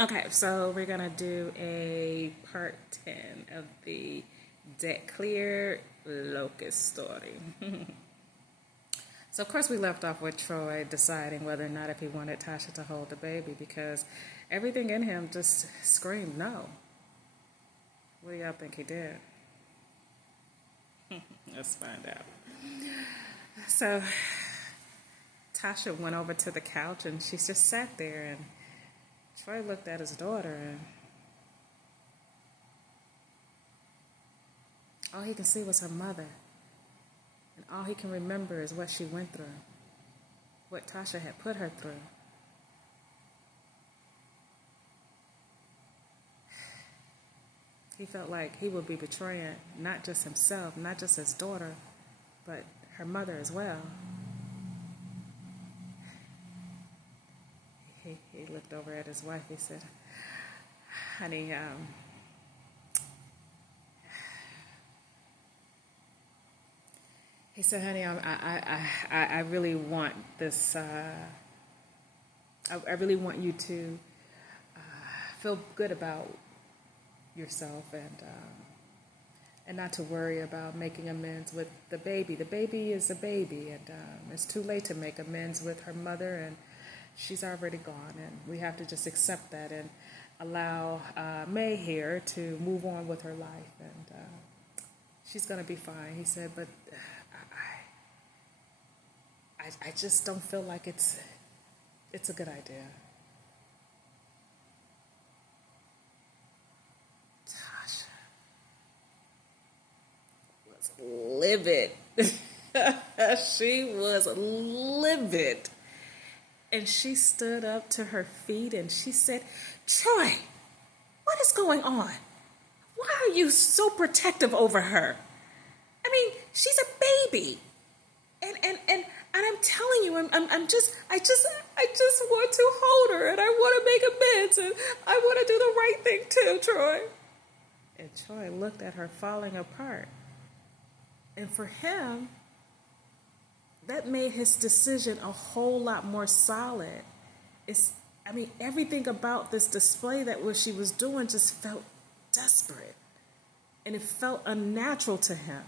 Okay, so we're gonna do a part 10 of the Debt Clear Locust story. So, of course, we left off with Troy deciding whether or not if he wanted Tasha to hold the baby because everything in him just screamed no. What do y'all think he did? Let's find out. So, Tasha went over to the couch and she just sat there, and Troy looked at his daughter, and all he can see was her mother. And all he can remember is what she went through, what Tasha had put her through. He felt like he would be betraying not just himself, not just his daughter, but her mother as well. He looked over at his wife. He said, honey, he said, honey, I really want this, I really want you to feel good about yourself, and not to worry about making amends with the baby. The baby is a baby, and it's too late to make amends with her mother, and she's already gone, and we have to just accept that and allow May here to move on with her life, and she's going to be fine. He said, but I just don't feel like it's a good idea. Tasha was livid. She was livid. And she stood up to her feet and she said, Troy, what is going on? Why are you so protective over her? I mean, she's a baby. And I'm telling you, I just want to hold her, and I want to make amends, and I want to do the right thing too, Troy. And Troy looked at her falling apart. And for him, that made his decision a whole lot more solid. Everything about this display that what she was doing just felt desperate. And it felt unnatural to him.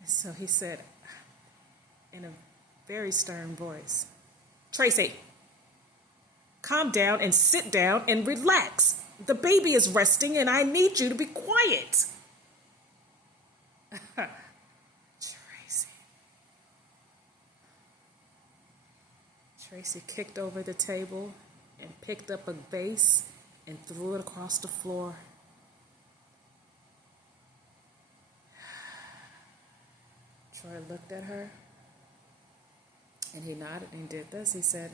And so he said, in a very stern voice, Tracy, calm down and sit down and relax. The baby is resting and I need you to be quiet. Tracy kicked over the table and picked up a vase and threw it across the floor. Troy looked at her and he nodded and did this. He said,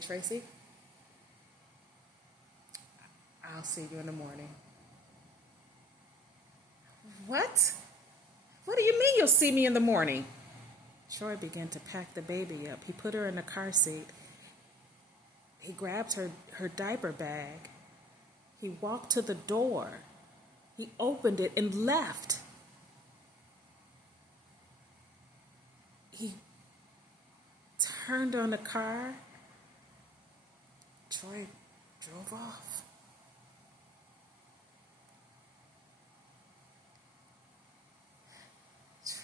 Tracy, I'll see you in the morning. What? What do you mean you'll see me in the morning? Troy began to pack the baby up. He put her in the car seat. He grabbed her diaper bag. He walked to the door. He opened it and left. He turned on the car. Troy drove off.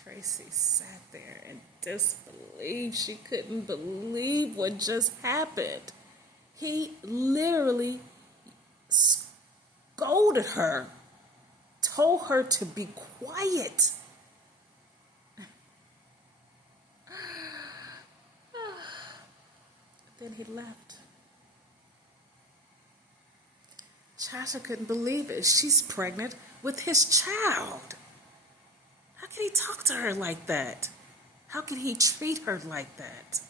Tracy sat there in disbelief. She couldn't believe what just happened. He literally scolded her, told her to be quiet. Then he left. Tasha couldn't believe it. She's pregnant with his child. How could he talk to her like that? How could he treat her like that?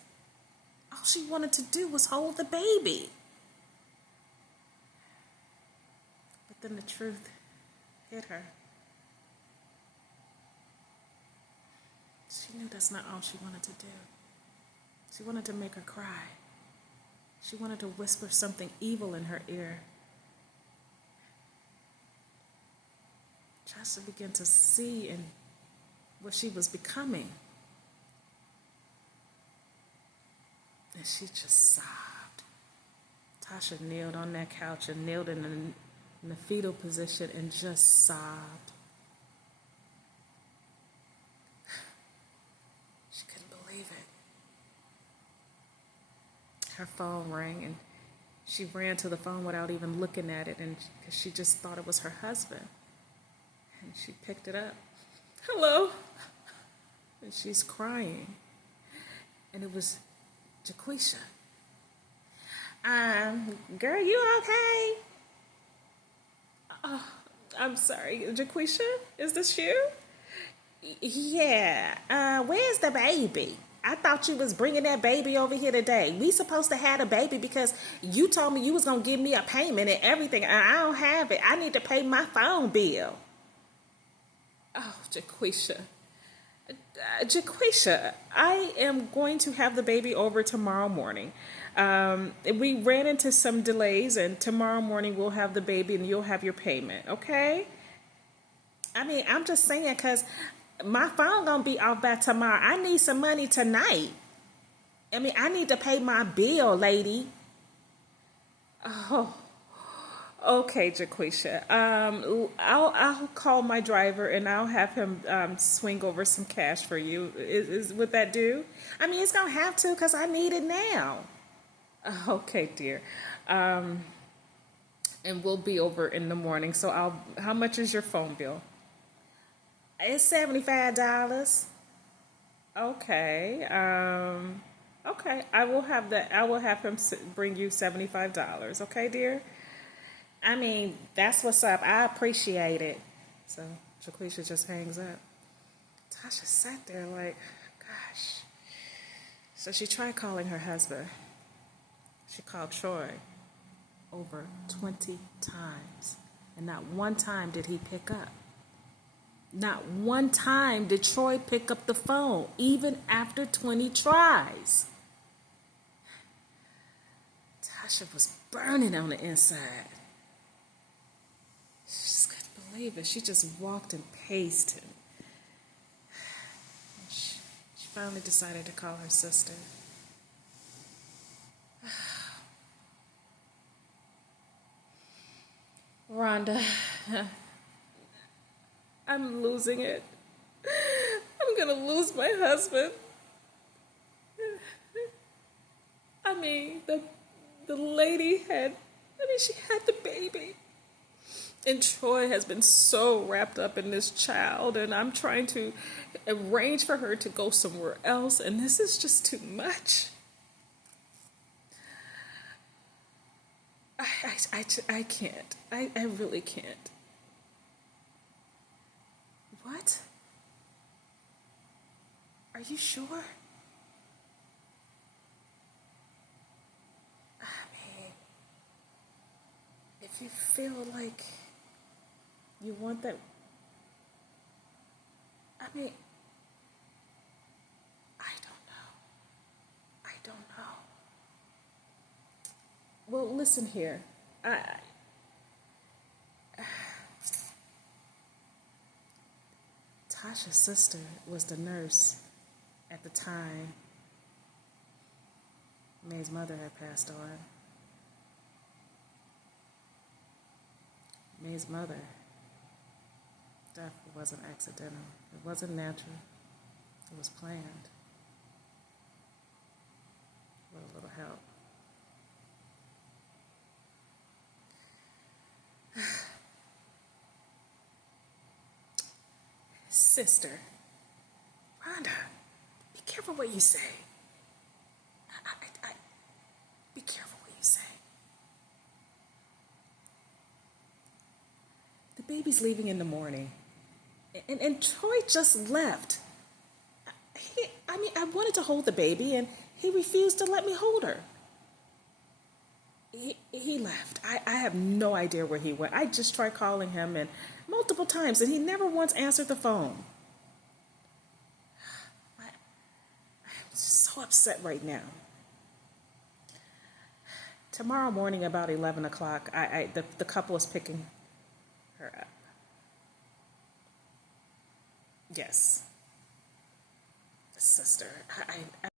All she wanted to do was hold the baby. But then the truth hit her. She knew that's not all she wanted to do. She wanted to make her cry. She wanted to whisper something evil in her ear. Tasha began to see and what she was becoming. And she just sobbed. Tasha kneeled on that couch and kneeled in the fetal position and just sobbed. She couldn't believe it. Her phone rang and she ran to the phone without even looking at it, and because she just thought it was her husband. And she picked it up. Hello? And she's crying. And it was Jaquisha. Girl, you okay? Oh, I'm sorry. Jaquisha, is this you? Yeah. Where's the baby? I thought you was bringing that baby over here today. We supposed to have a baby because you told me you was gonna give me a payment and everything, and I don't have it. I need to pay my phone bill. Oh, Jaquisha. Jaquisha, I am going to have the baby over tomorrow morning. We ran into some delays, and tomorrow morning we'll have the baby and you'll have your payment, okay? I mean, I'm just saying because my phone gonna be off by tomorrow. I need some money tonight. I mean, I need to pay my bill, lady. Oh, okay, Jaquisha. I'll call my driver and I'll have him swing over some cash for you. Would that do? I mean, it's gonna have to because I need it now. Okay, dear. And we'll be over in the morning. So How much is your phone bill? It's $75. Okay. Okay. I will have that. I will have him bring you $75. Okay, dear. I mean, that's what's up. I appreciate it. So Jaquisha just hangs up. Tasha sat there like, gosh. So she tried calling her husband. She called Troy over 20 times. And not one time did he pick up. Not one time did Troy pick up the phone, even after 20 tries. Tasha was burning on the inside. She just couldn't believe it. She just walked and paced him. She finally decided to call her sister. Rhonda, I'm losing it. I'm gonna lose my husband. I mean, the lady she had the baby. And Troy has been so wrapped up in this child, and I'm trying to arrange for her to go somewhere else, and this is just too much. I can't. I really can't. What? Are you sure? I mean, if you feel like you want that, I mean, I don't know. I don't know. Well, listen here. Tasha's sister was the nurse at the time May's mother had passed on. May's mother, death wasn't accidental. It wasn't natural. It was planned. With a little help. Sister, Rhonda, be careful what you say. Be careful what you say. The baby's leaving in the morning. And Troy just left. I wanted to hold the baby, and he refused to let me hold her. He left. I have no idea where he went. I just tried calling him and multiple times, and he never once answered the phone. I'm just so upset right now. Tomorrow morning about 11 o'clock, the couple is picking her up. Yes. Sister, I